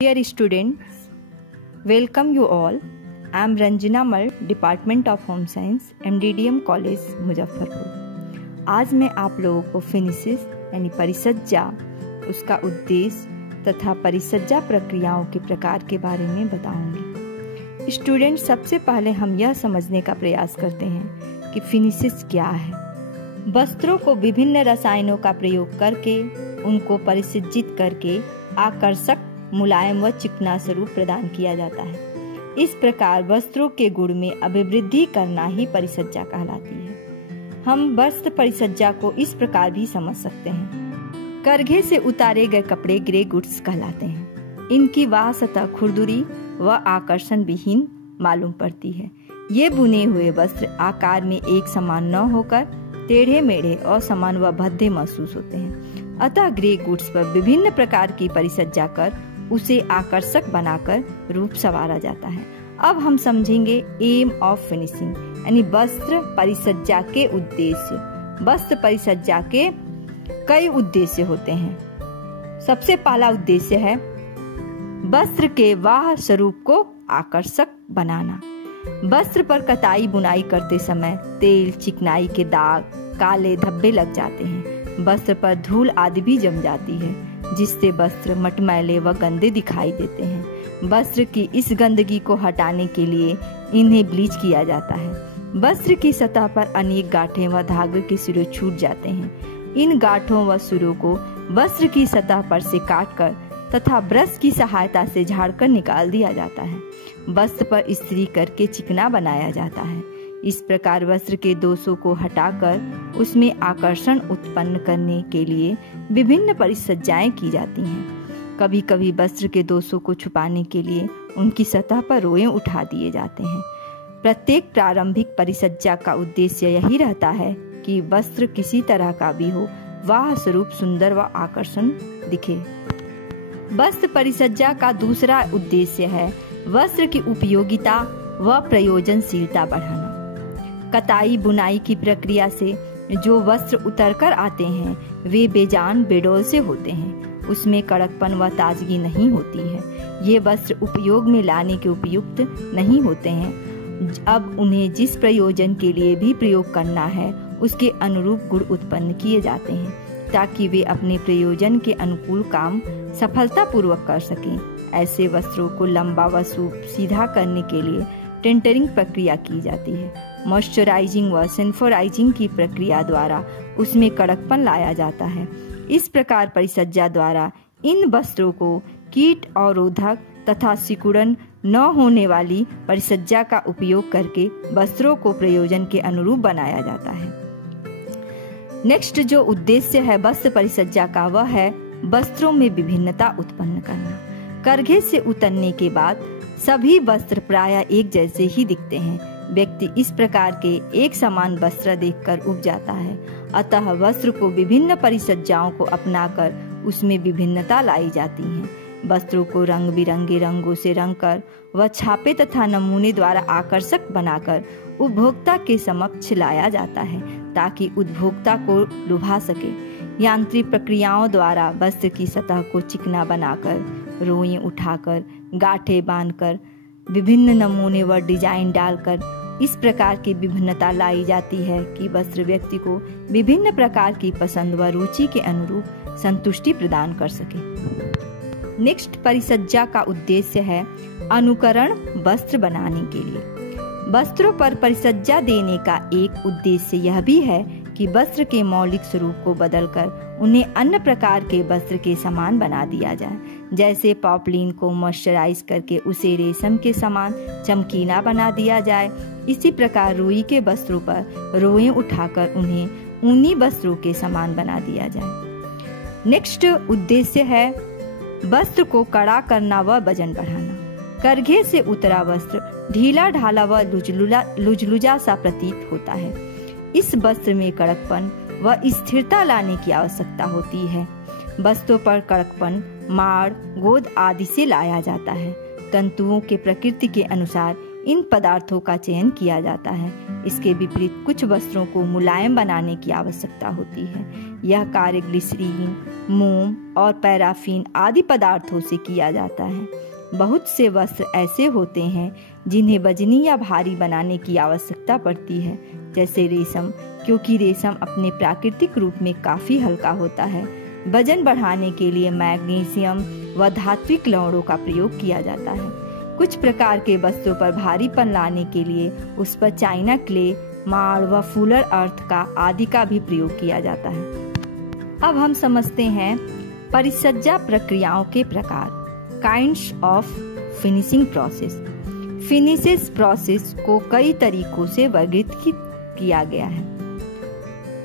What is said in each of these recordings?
Dear students, welcome you all. I am Ranjana Mal, Department of Home Science, MDDM College, Muzaffarpur. आज मैं आप लोगों को फिनिसिस यानी परिसज्जा, उसका उद्देश्य तथा परिसज्जा प्रक्रियाओं के प्रकार के बारे में बताऊंगी। स्टूडेंट, सबसे पहले हम यह समझने का प्रयास करते हैं कि फिनिसिस क्या है। वस्त्रों को विभिन्न रसायनों का प्रयोग करके उनको परिसज्जित करके आकर्षक, मुलायम व चिकना स्वरूप प्रदान किया जाता है। इस प्रकार वस्त्रों के गुण में अभिवृद्धि करना ही परिसज्जा कहलाती है। हम वस्त्र परिसज्जा को इस प्रकार भी समझ सकते हैं। करघे से उतारे गए कपड़े ग्रे गुड्स कहलाते हैं। इनकी वाह सतह खुरदुरी व आकर्षण विहीन मालूम पड़ती है। ये बुने हुए वस्त्र आकार में एक समान न होकर टेढ़े मेढ़े, असमान व भद्दे महसूस होते हैं। अतः ग्रे गुड्स पर विभिन्न प्रकार की परिसज्जा कर उसे आकर्षक बनाकर रूप संवारा जाता है। अब हम समझेंगे एम ऑफ फिनिशिंग यानी वस्त्र परिसज्जा के उद्देश्य। वस्त्र परिसज्जा के कई उद्देश्य होते हैं। सबसे पहला उद्देश्य है वस्त्र के वाह स्वरूप को आकर्षक बनाना। वस्त्र पर कताई बुनाई करते समय तेल, चिकनाई के दाग, काले धब्बे लग जाते हैं। वस्त्र पर धूल आदि भी जम जाती है, जिससे वस्त्र मटमैले व गंदे दिखाई देते हैं। वस्त्र की इस गंदगी को हटाने के लिए इन्हें ब्लीच किया जाता है। वस्त्र की सतह पर अनेक गांठें व धागे के सिरे छूट जाते हैं। इन गांठों व सिरों को वस्त्र की सतह पर से काटकर तथा ब्रश की सहायता से झाड़कर निकाल दिया जाता है। वस्त्र पर इस्त्री करके चिकना बनाया जाता है। इस प्रकार वस्त्र के दोषों को हटाकर उसमें आकर्षण उत्पन्न करने के लिए विभिन्न परिसज्जाएं की जाती हैं। कभी कभी वस्त्र के दोषों को छुपाने के लिए उनकी सतह पर रोएं उठा दिए जाते हैं। प्रत्येक प्रारंभिक परिसज्जा का उद्देश्य यही रहता है कि वस्त्र किसी तरह का भी हो, वह स्वरूप सुंदर व आकर्षण दिखे। वस्त्र परिसज्जा का दूसरा उद्देश्य है वस्त्र की उपयोगिता व प्रयोजनशीलता बढ़ाना। कताई बुनाई की प्रक्रिया से जो वस्त्र उतरकर आते हैं वे बेजान बेडौल से होते हैं। उसमें कड़कपन व ताजगी नहीं होती है। ये वस्त्र उपयोग में लाने के उपयुक्त नहीं होते हैं। अब उन्हें जिस प्रयोजन के लिए भी प्रयोग करना है उसके अनुरूप गुण उत्पन्न किए जाते हैं, ताकि वे अपने प्रयोजन के अनुकूल काम सफलतापूर्वक कर सकें। ऐसे वस्त्रों को लंबा व सीधा करने के लिए टेंटरिंग प्रक्रिया की जाती है। मॉइस्चराइजिंग व सेंफोराइजिंग की प्रक्रिया द्वारा उसमें कड़कपन लाया जाता है। इस प्रकार परिसज्जा द्वारा इन वस्त्रों को कीट अवरोधक तथा सिकुड़न न होने वाली परिसज्जा का उपयोग करके वस्त्रों को प्रयोजन के अनुरूप बनाया जाता है। नेक्स्ट जो उद्देश्य है वस्त्र परिसज्जा का, वह है वस्त्रों में विभिन्नता उत्पन्न करना। करघे से उतरने के बाद सभी वस्त्र प्रायः एक जैसे ही दिखते हैं। व्यक्ति इस प्रकार के एक समान वस्त्र देखकर उब जाता है। अतः वस्त्र को विभिन्न परिसज्जाओं को अपनाकर उसमें विभिन्नता लाई जाती है। वस्त्रों को रंग बिरंगे रंगों से रंगकर व छापे तथा नमूने द्वारा आकर्षक बनाकर उपभोक्ता के समक्ष लाया जाता है, ताकि उपभोक्ता को लुभा सके। यांत्रिक प्रक्रियाओं द्वारा वस्त्र की सतह को चिकना बनाकर, रोएं उठाकर, गांठें बांधकर, विभिन्न नमूने व डिजाइन डालकर इस प्रकार की विभिन्नता लाई जाती है कि वस्त्र व्यक्ति को विभिन्न प्रकार की पसंद व रुचि के अनुरूप संतुष्टि प्रदान कर सके। नेक्स्ट परिसज्जा का उद्देश्य है अनुकरण वस्त्र बनाने के लिए। वस्त्रों पर परिसज्जा देने का एक उद्देश्य यह भी है कि वस्त्र के मौलिक स्वरूप को बदलकर उन्हें अन्य प्रकार के वस्त्र के समान बना दिया जाए। जैसे पॉपलिन को मॉइस्चराइज करके उसे रेशम के समान चमकीला बना दिया जाए, इसी प्रकार रुई के वस्त्रों पर रोएं उठाकर उन्हें ऊनी वस्त्रों के समान बना दिया जाए। नेक्स्ट उद्देश्य है वस्त्र को कड़ा करना व वजन बढ़ाना। करघे से उतरा वस्त्र ढीला ढाला व लुजलुजा सा प्रतीत होता है। इस वस्त्र में कड़कपन व स्थिरता लाने की आवश्यकता होती है। वस्त्रों पर कड़कपन माड़, गोंद आदि से लाया जाता है। तंतुओं के प्रकृति के अनुसार इन पदार्थों का चयन किया जाता है। इसके विपरीत कुछ वस्त्रों को मुलायम बनाने की आवश्यकता होती है। यह कार्य ग्लिसरीन, मोम और पैराफिन आदि पदार्थों से किया जाता है। बहुत से वस्त्र ऐसे होते हैं जिन्हें वजनी या भारी बनाने की आवश्यकता पड़ती है, जैसे रेशम, क्योंकि रेशम अपने प्राकृतिक रूप में काफ़ी हल्का होता है। वजन बढ़ाने के लिए मैग्नीशियम व धात्विक लवणों का प्रयोग किया जाता है। कुछ प्रकार के वस्त्रों पर भारीपन लाने के लिए उस पर चाइना क्ले, माड़ व फूलर अर्थ का आदि का भी प्रयोग किया जाता है। अब हम समझते हैं परिसज्जा प्रक्रियाओं के प्रकार, kinds of finishing process. Finishes process को कई तरीकों से वर्गीकृत किया गया है।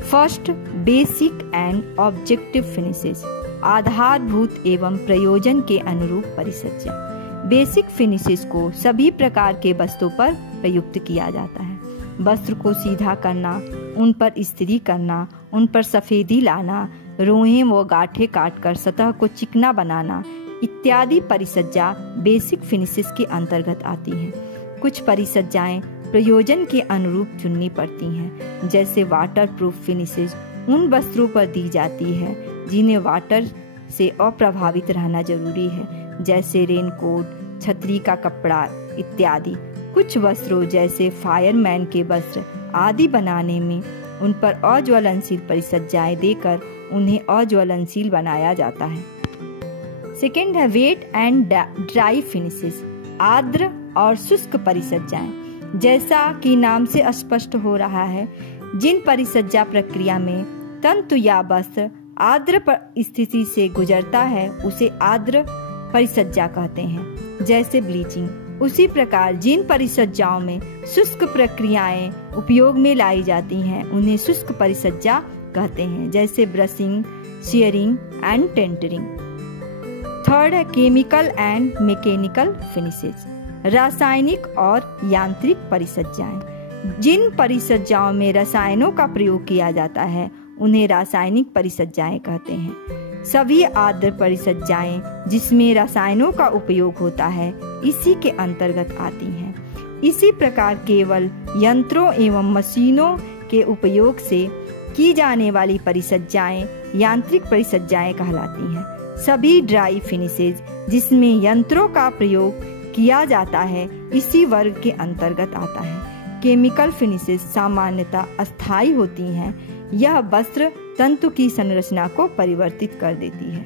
First, basic and objective finishes, आधारभूत एवं प्रयोजन के अनुरूप परिसज्जा। बेसिक फिनिशेस को सभी प्रकार के वस्त्रों पर प्रयुक्त किया जाता है। वस्त्र को सीधा करना, उन पर इस्त्री करना, उन पर सफेदी लाना, रोएं व गांठें काटकर सतह को चिकना बनाना इत्यादि परिसज्जा बेसिक फिनिशेस के अंतर्गत आती हैं। कुछ परिसज्जाएं प्रयोजन के अनुरूप चुननी पड़ती हैं, जैसे वाटर प्रूफ फिनिशेस उन वस्त्रों पर दी जाती है जिन्हें वाटर से अप्रभावित रहना जरूरी है, जैसे रेनकोट, छतरी का कपड़ा इत्यादि। कुछ वस्त्रों जैसे फायरमैन के वस्त्र आदि बनाने में उन पर अज्वलनशील परिसज्जाएं देकर उन्हें अज्वलनशील बनाया जाता है। सेकेंड है वेट एंड ड्राई फिनिशेस, आर्द्र और शुष्क परिसज्जाएं। जैसा कि नाम से स्पष्ट हो रहा है, जिन परिसज्जा प्रक्रिया में तंतु या वस्त्र आर्द्र स्थिति से गुजरता है उसे आर्द्र परिसज्जा कहते हैं, जैसे ब्लीचिंग। उसी प्रकार जिन परिसज्जाओं में शुष्क प्रक्रियाएं उपयोग में लाई जाती हैं उन्हें शुष्क परिसज्जा कहते हैं, जैसे ब्रशिंग, शेयरिंग एंड टेंटरिंग। थर्ड है केमिकल एंड मैकेनिकल फिनिशेस, रासायनिक और यांत्रिक परिसज्जाएं। जिन परिसज्जाओं में रसायनों का प्रयोग किया जाता है उन्हें रासायनिक परिसज्जाएं कहते हैं। सभी आर्द्र परिसज्जाएं जिसमें रसायनों का उपयोग होता है इसी के अंतर्गत आती हैं। इसी प्रकार केवल यंत्रों एवं मशीनों के उपयोग से की जाने वाली परिसज्जाएं यांत्रिक परिसज्जाएं कहलाती हैं। सभी ड्राई फिनिशेज जिसमें यंत्रों का प्रयोग किया जाता है इसी वर्ग के अंतर्गत आता है। केमिकल फिनिशेज सामान्यतः अस्थायी होती हैं। यह वस्त्र तंतु की संरचना को परिवर्तित कर देती है।